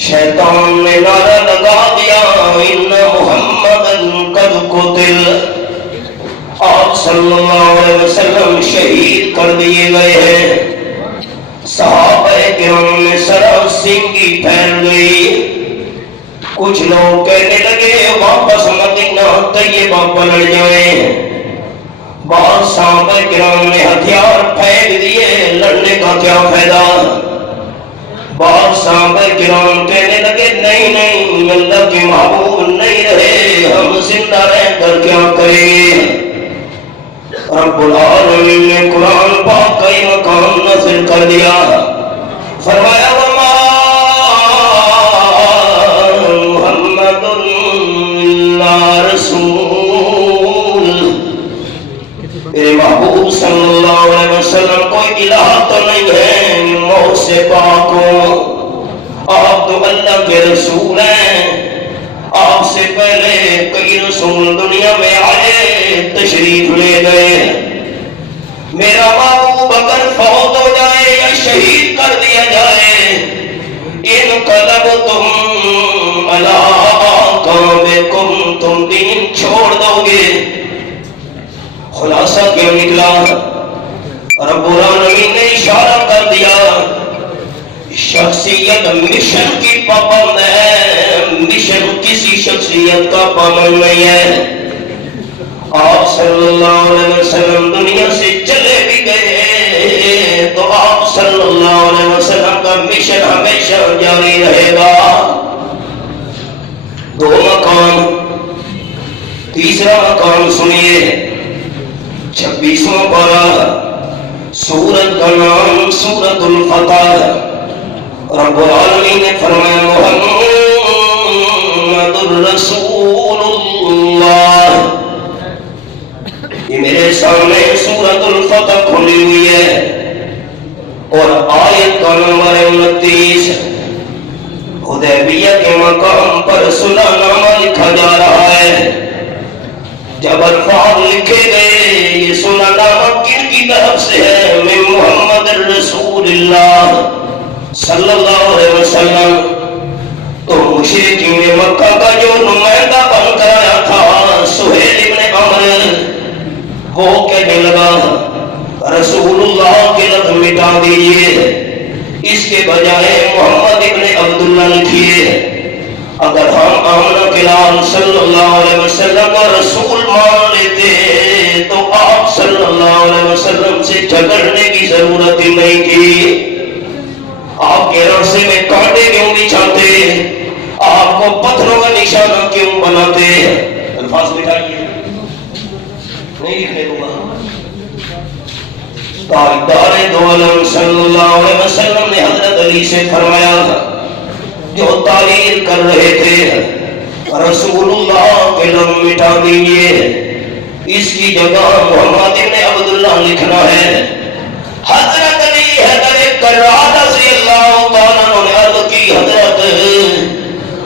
شیطان نے نعرہ لگا دیا ان محمدن قد قتل، آپ صلی اللہ علیہ وسلم شہید کر دیے گئے ہیں۔ صحابہ کرام میں سراسنگی پھیل گئی۔ کچھ لوگ کہنے لگے واپس مدینہ طیبہ پلٹ جائیں۔ بعض صحابہ کرام نے ہتھیار پھینک دیے، لڑنے کا کیا فائدہ۔ بعض صحابہ کرام کہنے لگے نہیں نہیں، اللہ کے محبوب نہیں رہے، ہم زندہ رہ کر کیا کریں۔ رب العالمین نے قرآن پاک کا مقام نازل کر دیا، فرمایا وما محمد الا رسول، میرے محبوب صلی اللہ علیہ وسلم کوئی الہ تو نہیں ہے، موت سے پاک ہو، آپ تو اللہ کے رسول ہیں۔ آپ سے پہلے کئی رسول دنیا میں آئے، تشریف لے گئے، میرا محبوب اگر فوت ہو جائے یا شہید کر دیا جائے، انقلبتم علی اعقابکم، تم دین چھوڑ دو گے۔ خلاصہ کیوں نکلا؟ رب العالمین نے اشارہ کر دیا، شخصیت مشن کی پابند ہے، مشن کسی شخصیت کا پابند نہیں ہے۔ آپ صلی اللہ علیہ وسلم دنیا سے چلے بھی گئے تو آپ صلی اللہ علیہ وسلم کا مشن ہمیشہ جاری رہے گا۔ دو مقام، تیسرا مقام سنیے، 26واں پارہ، سورت کا نام سورت الفتح۔ رب العالمین نے فرمایا محمد الرسول اللہ، یہ میرے سامنے سورت الفتح کھلی ہوئی ہے اور آیت کا نمبر 29۔ حدیبیہ کے مقام پر صلح نامہ لکھا جا رہا ہے۔ جب الفاظ لکھے گئے یہ صلح نامہ کن کی طرف سے ہے؟ من محمد الرسول اللہ صلی اللہ علیہ وسلم۔ تو مشرکین مکہ کا جو نمائندہ بن کر آیا تھا سہیل ابن عمرو، وہ کہنے لگا رسول اللہ کے لفظ مٹا دیجئے، اس کے بجائے محمد ابن عبداللہ لکھیے۔ اگر ہم آمنہ کے لال صلی اللہ علیہ وسلم کا رسول مان لیتے تو آپ صلی اللہ علیہ وسلم سے جھگڑنے کی ضرورت ہی نہیں تھی۔ آپ کے راستے میں کانٹے کیوں بچھاتے، آپ کو پتھروں کا نشانہ کیوں بناتے؟ الفاظ بتائیے، نہیں لکھنے دوں گا۔ تاجدار دو عالم صلی اللہ علیہ وسلم نے حضرت علی سے فرمایا جو تعلیم کر رہے تھے رسول اللہ کے نام مٹا دیجئے، اس کی جگہ محمد ابن